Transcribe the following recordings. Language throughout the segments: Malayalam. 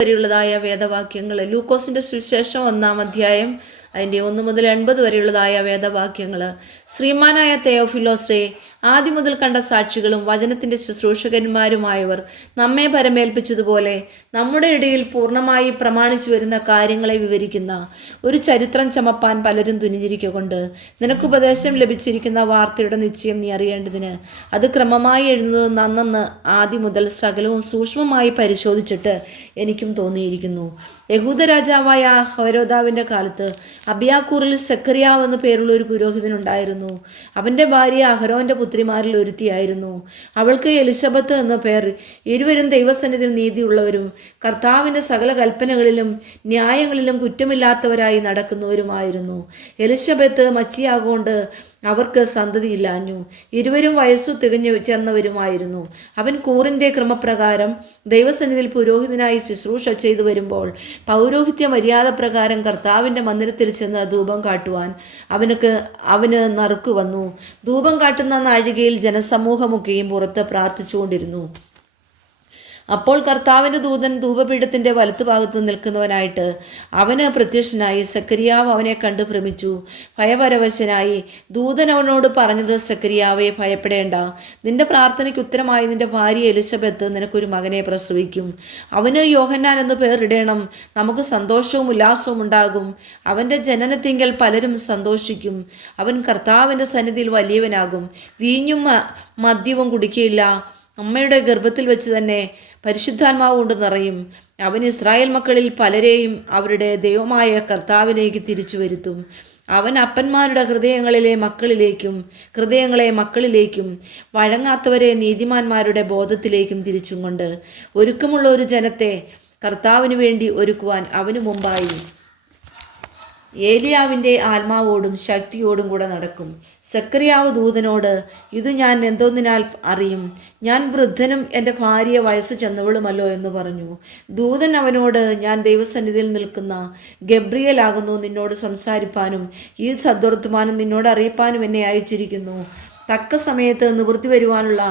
വരെയുള്ളതായ വേദവാക്യങ്ങൾ, ലൂക്കോസിൻ്റെ സുവിശേഷം 1-ാം അധ്യായം അതിൻ്റെ 1 മുതൽ 80 വരെയുള്ളതായ വേദവാക്യങ്ങൾ. ശ്രീമാനായ തെയോഫിലോസേ, ആദ്യം മുതൽ കണ്ട സാക്ഷികളും വചനത്തിൻ്റെ ശുശ്രൂഷകന്മാരുമായവർ നമ്മെ പരമേൽപ്പിച്ചതുപോലെ നമ്മുടെ ഇടയിൽ പൂർണ്ണമായി പ്രമാണിച്ചു വരുന്ന കാര്യങ്ങളെ വിവരിക്കുന്ന ഒരു ചരിത്രം ചമപ്പാൻ പലരും തുനിഞ്ഞിരിക്കൊണ്ട് നിനക്കുപദേശം ലഭിച്ചിരിക്കുന്ന വാർത്തയുടെ നിശ്ചയം നീ അറിയേണ്ടതിന് അത് ക്രമമായി എഴുതുന്നത് നന്നെന്ന് ആദ്യം മുതൽ സകലവും സൂക്ഷ്മമായി പരിശോധിച്ചിട്ട് എനിക്കും തോന്നിയിരിക്കുന്നു. യഹൂദ രാജാവായ ഹെരോദാവിൻ്റെ കാലത്ത് അബിയാക്കൂറിൽ സെക്കറിയാവ് എന്നു പേരുള്ള ഒരു പുരോഹിതനുണ്ടായിരുന്നു. അവൻ്റെ ഭാര്യ അഹരോൻ്റെ പുത്രിമാരിൽ ഒരുത്തിയായിരുന്നു. അവൾക്ക് എലിശബത്ത് എന്ന പേർ. ഇരുവരും ദൈവസന്നിധിയിൽ നീതിയുള്ളവരും കർത്താവിൻ്റെ സകല കൽപ്പനകളിലും ന്യായങ്ങളിലും കുറ്റമില്ലാത്തവരായി നടക്കുന്നവരുമായിരുന്നു. എലിശബത്ത് മച്ചിയാകൊണ്ട് അവർക്ക് സന്തതിയില്ലാഞ്ഞു. ഇരുവരും വയസ്സു തികഞ്ഞു ചെന്നവരുമായിരുന്നു. അവൻ കൂറിൻ്റെ ക്രമപ്രകാരം ദൈവസന്നിധിയിൽ പുരോഹിതനായി ശുശ്രൂഷ ചെയ്തു വരുമ്പോൾ പൗരോഹിത്യ മര്യാദ പ്രകാരം കർത്താവിൻ്റെ മന്ദിരത്തിൽ ചെന്ന് ധൂപം കാട്ടുവാൻ അവന് നറുക്കു വന്നു. ധൂപം കാട്ടുന്ന നാഴികയിൽ ജനസമൂഹമൊക്കെയും പുറത്ത് പ്രാർത്ഥിച്ചുകൊണ്ടിരുന്നു. അപ്പോൾ കർത്താവിൻ്റെ ദൂതൻ ധൂപപീഠത്തിൻ്റെ വലത്തുഭാഗത്ത് നിൽക്കുന്നവനായിട്ട് അവന് പ്രത്യക്ഷനായി. സെക്കറിയാവ് അവനെ കണ്ടു ഭ്രമിച്ചു, ഭയപരവശനായി. ദൂതൻ അവനോട് പറഞ്ഞത്, സെക്കറിയാവേ, ഭയപ്പെടേണ്ട. നിന്റെ പ്രാർത്ഥനയ്ക്ക് ഉത്തരമായി നിന്റെ ഭാര്യ എലിശബത്ത് നിനക്കൊരു മകനെ പ്രസവിക്കും. അവന് യോഹന്നാൻ എന്ന് പേരിടണം. നമുക്ക് സന്തോഷവും ഉല്ലാസവും ഉണ്ടാകും. അവൻ്റെ ജനനത്തിങ്കൽ പലരും സന്തോഷിക്കും. അവൻ കർത്താവിൻ്റെ സന്നിധിയിൽ വലിയവനാകും. വീഞ്ഞും മദ്യവും കുടിക്കുകയില്ല. അമ്മയുടെ ഗർഭത്തിൽ വെച്ച് തന്നെ പരിശുദ്ധാത്മാവ് കൊണ്ട് നിറയും. അവൻ ഇസ്രായേൽ മക്കളിൽ പലരെയും അവരുടെ ദൈവമായ കർത്താവിലേക്ക് തിരിച്ചു വരുത്തും. അവൻ അപ്പന്മാരുടെ ഹൃദയങ്ങളെ മക്കളിലേക്കും വഴങ്ങാത്തവരെ നീതിമാന്മാരുടെ ബോധത്തിലേക്കും തിരിച്ചും കൊണ്ട് ഒരുക്കമുള്ള ഒരു ജനത്തെ കർത്താവിന് വേണ്ടി ഒരുക്കുവാൻ അവന് മുമ്പായി ഏലിയാവിൻ്റെ ആത്മാവോടും ശക്തിയോടും കൂടെ നടക്കും. സെക്കറിയാവ് ദൂതനോട്, ഇതു ഞാൻ എന്തോന്നിനാൽ അറിയും? ഞാൻ വൃദ്ധനും എൻ്റെ ഭാര്യ വയസ്സ് ചെന്നവളുമല്ലോ എന്ന് പറഞ്ഞു. ദൂതൻ അവനോട്, ഞാൻ ദൈവസന്നിധിയിൽ നിൽക്കുന്ന ഗബ്രിയേലാകുന്നു. നിന്നോട് സംസാരിപ്പാനും ഈ സദ്വർത്തമാനം നിന്നോട് അറിയിപ്പാനും എന്നെ അയച്ചിരിക്കുന്നു. തക്ക സമയത്ത് നിവൃത്തി വരുവാനുള്ള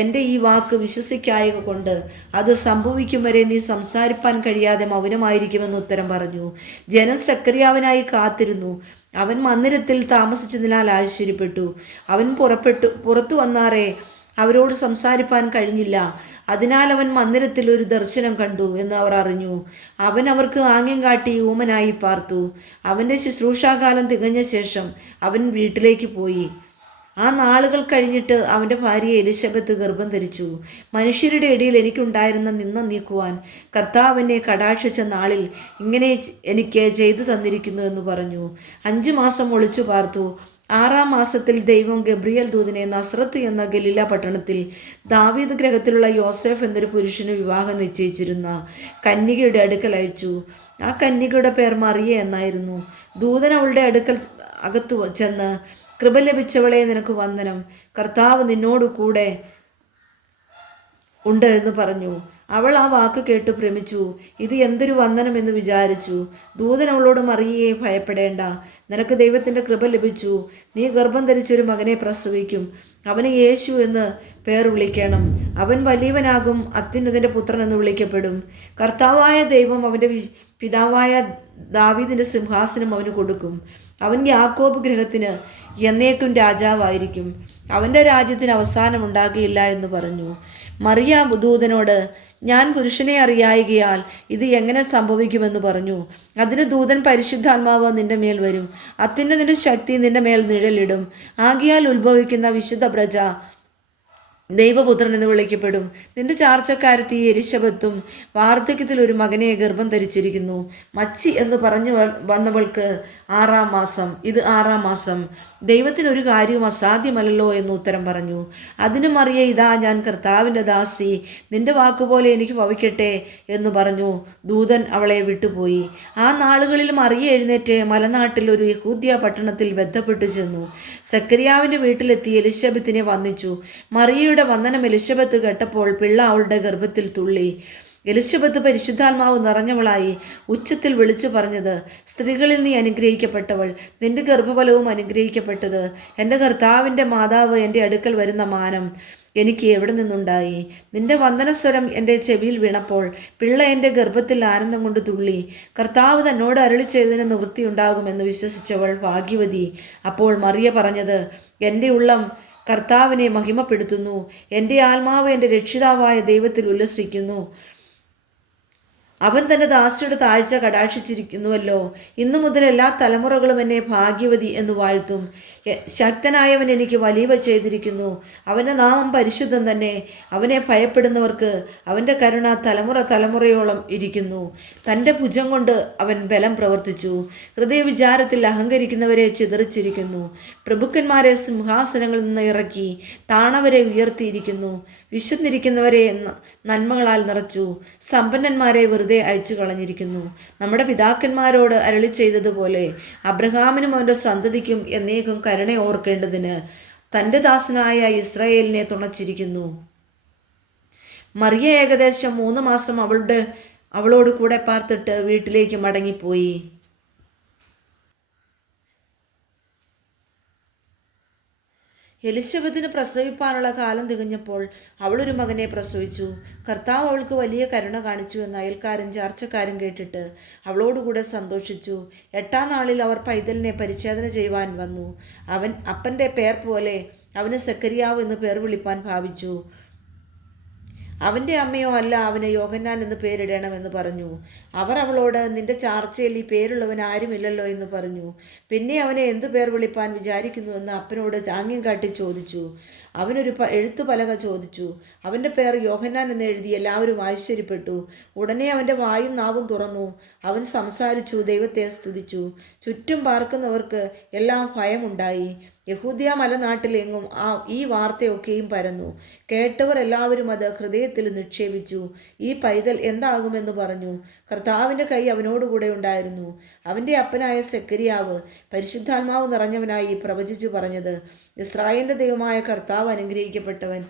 എൻ്റെ ഈ വാക്ക് വിശ്വസിക്കായക കൊണ്ട് അത് സംഭവിക്കും വരെ നീ സംസാരിപ്പാൻ കഴിയാതെ മൗനമായിരിക്കുമെന്ന് ഉത്തരം പറഞ്ഞു. ജനം സെക്കറിയാവിനായി കാത്തിരുന്നു. അവൻ മന്ദിരത്തിൽ താമസിച്ചതിനാൽ ആശ്ചര്യപ്പെട്ടു. അവൻ പുറത്തു വന്നാറേ അവരോട് സംസാരിപ്പാൻ കഴിഞ്ഞില്ല. അതിനാൽ അവൻ മന്ദിരത്തിൽ ഒരു ദർശനം കണ്ടു എന്ന് അവർ അറിഞ്ഞു. അവൻ അവർക്ക് ആംഗ്യം കാട്ടി ഊമനായി പാർത്തു. അവൻ്റെ ശുശ്രൂഷാകാലം തികഞ്ഞ ശേഷം അവൻ വീട്ടിലേക്ക് പോയി. ആ നാളുകൾ കഴിഞ്ഞിട്ട് അവൻ്റെ ഭാര്യ എലിശബത്ത് ഗർഭം ധരിച്ചു. മനുഷ്യരുടെ ഇടയിൽ എനിക്കുണ്ടായിരുന്ന നിന്ന നീക്കുവാൻ കർത്താവ് എന്നെ കടാക്ഷിച്ച നാളിൽ ഇങ്ങനെ എനിക്ക് ചെയ്തു തന്നിരിക്കുന്നു എന്ന് പറഞ്ഞു. 5 മാസം ഒളിച്ചു പാർത്തു. 6-ാം മാസത്തിൽ ദൈവം ഗബ്രിയേൽ ദൂതനെ നസ്രത്ത് എന്ന ഗലീല പട്ടണത്തിൽ ദാവീദ് ഗ്രഹത്തിലുള്ള യോസേഫ് എന്നൊരു പുരുഷന് വിവാഹം നിശ്ചയിച്ചിരുന്ന കന്യകയുടെ അടുക്കൽ അയച്ചു. ആ കന്യകയുടെ പേർ മറിയ എന്നായിരുന്നു. ദൂതൻ അവളുടെ അടുക്കൽ അകത്തു ചെന്ന്, കൃപ ലഭിച്ചവളെ, നിനക്ക് വന്ദനം, കർത്താവ് നിന്നോട് കൂടെ ഉണ്ട് എന്ന് പറഞ്ഞു. അവൾ ആ വാക്ക് കേട്ട് ഭ്രമിച്ചു. ഇത് എന്തൊരു വന്ദനം എന്ന് വിചാരിച്ചു. ദൂതൻ അവളോട്, മറിയയെ, ഭയപ്പെടേണ്ട. നിനക്ക് ദൈവത്തിൻ്റെ കൃപ ലഭിച്ചു. നീ ഗർഭം ധരിച്ചൊരു മകനെ പ്രസവിക്കും. അവന് യേശു എന്ന് പേർ വിളിക്കണം. അവൻ വലിയവനാകും, അത്യുന്നതൻ്റെ പുത്രൻ എന്ന് വിളിക്കപ്പെടും. കർത്താവായ ദൈവം അവൻ്റെ പിതാവായ ദാവീദിൻ്റെ സിംഹാസനം അവന് കൊടുക്കും. അവൻ യാക്കോബ് ഗൃഹത്തിന് എന്നേക്കും രാജാവായിരിക്കും. അവൻ്റെ രാജ്യത്തിന് അവസാനം ഉണ്ടാകുകയില്ല എന്ന് പറഞ്ഞു. മറിയ ദൂതനോട്, ഞാൻ പുരുഷനെ അറിയായികയാൽ ഇത് എങ്ങനെ സംഭവിക്കുമെന്ന് പറഞ്ഞു. അതിന് ദൂതൻ, പരിശുദ്ധാത്മാവ് നിന്റെ മേൽ വരും, അത്യുന്നതൻ്റെ ശക്തി നിന്റെ മേൽ നിഴലിടും. ആകയാൽ ഉത്ഭവിക്കുന്ന വിശുദ്ധ പ്രജ ദൈവപുത്രൻ എന്ന് വിളിക്കപ്പെടും. നിന്റെ ചാർച്ചക്കാരത്തി എലിശബത്തും വാർദ്ധക്യത്തിൽ ഒരു മകനെ ഗർഭം ധരിച്ചിരിക്കുന്നു. മച്ചി എന്ന് പറഞ്ഞു വന്നവൾക്ക് 6-ാം മാസം. ഇത് 6-ാം മാസം. ദൈവത്തിനൊരു കാര്യവും അസാധ്യമല്ലല്ലോ എന്ന് ഉത്തരം പറഞ്ഞു. അതിന് മറിയ, ഇതാ ഞാൻ കർത്താവിൻ്റെ ദാസി, നിന്റെ വാക്കുപോലെ എനിക്ക് ഭവിക്കട്ടെ എന്ന് പറഞ്ഞു. ദൂതൻ അവളെ വിട്ടുപോയി. ആ നാളുകളിൽ മറിയ എഴുന്നേറ്റ് മലനാട്ടിൽ ഒരു യഹൂദ്യ പട്ടണത്തിൽ ബന്ധപ്പെട്ടു ചെന്നു. സെക്കറിയാവിൻ്റെ വീട്ടിലെത്തി എലിശബത്തിനെ വന്ദിച്ചു. മറിയയുടെ വന്ദനം എലിശബത്ത് കേട്ടപ്പോൾ പിള്ള അവളുടെ ഗർഭത്തിൽ തുള്ളി. എലിശബത്ത് പരിശുദ്ധാത്മാവ് നിറഞ്ഞവളായി ഉച്ചത്തിൽ വിളിച്ചു പറഞ്ഞത്, സ്ത്രീകളിൽ നീ അനുഗ്രഹിക്കപ്പെട്ടവൾ, നിന്റെ ഗർഭഫലവും അനുഗ്രഹിക്കപ്പെട്ടത്. എൻ്റെ കർത്താവിൻ്റെ മാതാവ് എൻ്റെ അടുക്കൽ വരുന്ന മാനം. എനിക്ക് എവിടെ നിന്നുണ്ടായി? നിന്റെ വന്ദനസ്വരം എൻ്റെ ചെവിയിൽ വീണപ്പോൾ പിള്ള എൻ്റെ ഗർഭത്തിൽ ആനന്ദം കൊണ്ട് തുള്ളി. കർത്താവ് തന്നോട് അരുളി ചെയ്തതിന് നിവൃത്തിയുണ്ടാകുമെന്ന് വിശ്വസിച്ചവൾ ഭാഗ്യവതി. അപ്പോൾ മറിയ പറഞ്ഞത്, എൻ്റെ ഉള്ളം കർത്താവിനെ മഹിമപ്പെടുത്തുന്നു, എൻ്റെ ആത്മാവ് എൻ്റെ രക്ഷിതാവായ ദൈവത്തിൽ ഉല്ലസിക്കുന്നു. അവൻ തൻ്റെ ദാസിയുടെ താഴ്ച കടാക്ഷിച്ചിരിക്കുന്നുവല്ലോ. ഇന്നു മുതൽ എല്ലാ തലമുറകളും എന്നെ ഭാഗ്യവതി എന്ന് വാഴ്ത്തും. ശക്തനായവൻ എനിക്ക് വലിയവ ചെയ്തിരിക്കുന്നു. അവൻ്റെ നാമം പരിശുദ്ധം തന്നെ. അവനെ ഭയപ്പെടുന്നവർക്ക് അവൻ്റെ കരുണ തലമുറ തലമുറയോളം ഇരിക്കുന്നു. തൻ്റെ ഭുജം കൊണ്ട് അവൻ ബലം പ്രവർത്തിച്ചു. ഹൃദയവിചാരത്തിൽ അഹങ്കരിക്കുന്നവരെ ചിതറിച്ചിരിക്കുന്നു. പ്രഭുക്കന്മാരെ സിംഹാസനങ്ങളിൽ നിന്ന് ഇറക്കി താണവരെ ഉയർത്തിയിരിക്കുന്നു. വിശന്നിരിക്കുന്നവരെ നന്മകളാൽ നിറച്ചു. സമ്പന്നന്മാരെ വെറുതെ അയച്ചു കളഞ്ഞിരിക്കുന്നു. നമ്മുടെ പിതാക്കന്മാരോട് അരുളി ചെയ്തതുപോലെ അബ്രഹാമിനും അവൻ്റെ സന്തതിക്കും എന്നേക്കും കരുണ ഓർക്കേണ്ടതിന് തൻ്റെ ദാസനായ ഇസ്രായേലിനെ തുണച്ചിരിക്കുന്നു. മറിയ ഏകദേശം 3 മാസം അവളോട് കൂടെ പാർത്തിട്ട് വീട്ടിലേക്ക് മടങ്ങിപ്പോയി. എലിശബത്തിന് പ്രസവിപ്പാനുള്ള കാലം തികഞ്ഞപ്പോൾ അവളൊരു മകനെ പ്രസവിച്ചു. കർത്താവ് അവൾക്ക് വലിയ കരുണ കാണിച്ചു എന്ന് അയൽക്കാരും ചാർച്ചക്കാരും കേട്ടിട്ട് അവളോടുകൂടെ സന്തോഷിച്ചു. 8-ാം നാളിൽ അവർ പൈതലിനെ പരിച്ഛേദന ചെയ്യുവാൻ വന്നു. അവൻ അപ്പൻ്റെ പേർ പോലെ അവന് സെക്കരിയാവ് എന്ന് പേർ വിളിപ്പാൻ ഭാവിച്ചു. അവൻ്റെ അമ്മയോ അല്ല, അവന് യോഹന്നാൻ എന്ന് പേരിടണമെന്ന് പറഞ്ഞു. അവർ അവളോട്, നിന്റെ ചാർച്ചയിൽ ഈ പേരുള്ളവൻ ആരുമില്ലല്ലോ എന്ന് പറഞ്ഞു. പിന്നെ അവനെ എന്തു പേർ വിളിപ്പാൻ വിചാരിക്കുന്നുവെന്ന് അപ്പനോട് ആംഗ്യം കാട്ടി ചോദിച്ചു. അവനൊരു എഴുത്തുപലക ചോദിച്ചു. അവൻ്റെ പേർ യോഹന്നാൻ എന്ന് എഴുതി എല്ലാവരും ആശ്ചര്യപ്പെട്ടു. ഉടനെ അവൻ്റെ വായും നാവും തുറന്നു. അവൻ സംസാരിച്ചു, ദൈവത്തെ സ്തുതിച്ചു. ചുറ്റും പാർക്കുന്നവർക്ക് എല്ലാം ഭയമുണ്ടായി. യഹൂദ്യ മലനാട്ടിലെങ്ങും ഈ വാർത്തയൊക്കെയും പരന്നു. കേട്ടവർ എല്ലാവരും അത് ഹൃദയത്തിൽ നിക്ഷേപിച്ചു. ഈ പൈതൽ എന്താകുമെന്ന് പറഞ്ഞു. കർത്താവിൻ്റെ കൈ അവനോടുകൂടെ ഉണ്ടായിരുന്നു. അവൻ്റെ അപ്പനായ സെക്കരിയാവ് പരിശുദ്ധാത്മാവ് നിറഞ്ഞവനായി പ്രവചിച്ചു പറഞ്ഞത്, ഇസ്രായേലിൻ്റെ ദൈവമായ കർത്താവ് അനുഗ്രഹിക്കപ്പെട്ടവൻ.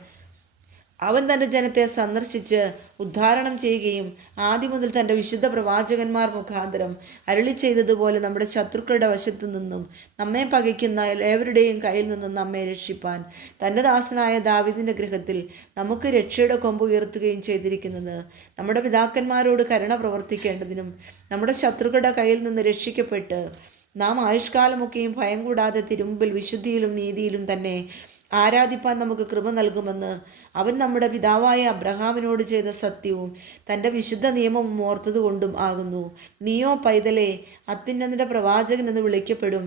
അവൻ തൻ്റെ ജനത്തെ സന്ദർശിച്ച് ഉദ്ധാരണം ചെയ്യുകയും ആദ്യം മുതൽ തൻ്റെ വിശുദ്ധ പ്രവാചകന്മാർ മുഖാന്തരം അരുളി ചെയ്തതുപോലെ നമ്മുടെ ശത്രുക്കളുടെ വശത്തു നിന്നും നമ്മെ പകയ്ക്കുന്ന ഏവരുടെയും കയ്യിൽ നിന്നും നമ്മെ രക്ഷിപ്പാൻ തൻ്റെ ദാസനായ ദാവീദിൻ്റെ ഗൃഹത്തിൽ നമുക്ക് രക്ഷയുടെ കൊമ്പ് ഉയർത്തുകയും ചെയ്തിരിക്കുന്നത് നമ്മുടെ പിതാക്കന്മാരോട് കരുണ പ്രവർത്തിക്കേണ്ടതിനും നമ്മുടെ ശത്രുക്കളുടെ കയ്യിൽ നിന്ന് രക്ഷിക്കപ്പെട്ട് നാം ആയുഷ്കാലമൊക്കെയും ഭയം കൂടാതെ തിരുമുമ്പിൽ വിശുദ്ധിയിലും നീതിയിലും തന്നെ ആരാധിപ്പാൻ നമുക്ക് കൃപ നൽകുമെന്ന് അവൻ നമ്മുടെ പിതാവായ അബ്രഹാമിനോട് ചെയ്ത സത്യവും തൻ്റെ വിശുദ്ധ നിയമവും ഓർത്തതുകൊണ്ടും ആകുന്നു. നീയോ പൈതലേ, അത്യുന്നതന്റെ പ്രവാചകൻ എന്ന് വിളിക്കപ്പെടും.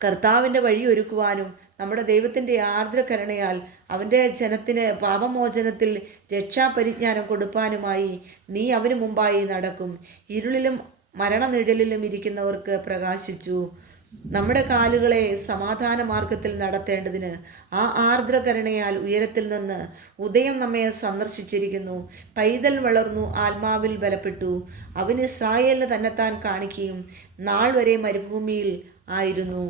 കർത്താവിൻ്റെ വഴി ഒരുക്കുവാനും നമ്മുടെ ദൈവത്തിൻ്റെ ആർദ്രകരുണയാൽ അവൻ്റെ ജനത്തിന് പാപമോചനത്തിൽ രക്ഷാപരിജ്ഞാനം കൊടുപ്പാനുമായി നീ അവന് മുമ്പായി നടക്കും. ഇരുളിലും മരണനിഴലിലും ഇരിക്കുന്നവർക്ക് പ്രകാശിച്ചു. നമ്മുടെ കാലുകളെ സമാധാന മാർഗത്തിൽ നടത്തേണ്ടതിന് ആ ആർദ്രകരുണയാൽ ഉയരത്തിൽ നിന്ന് ഉദയം നമ്മെ സന്ദർശിച്ചിരിക്കുന്നു. പൈതൽ വളർന്നു, ആത്മാവിൽ ബലപ്പെട്ടു. അവന് ഇസ്രായേലിന് തന്നെത്താൻ കാണിക്കുകയും നാൾ വരെ മരുഭൂമിയിൽ ആയിരുന്നു.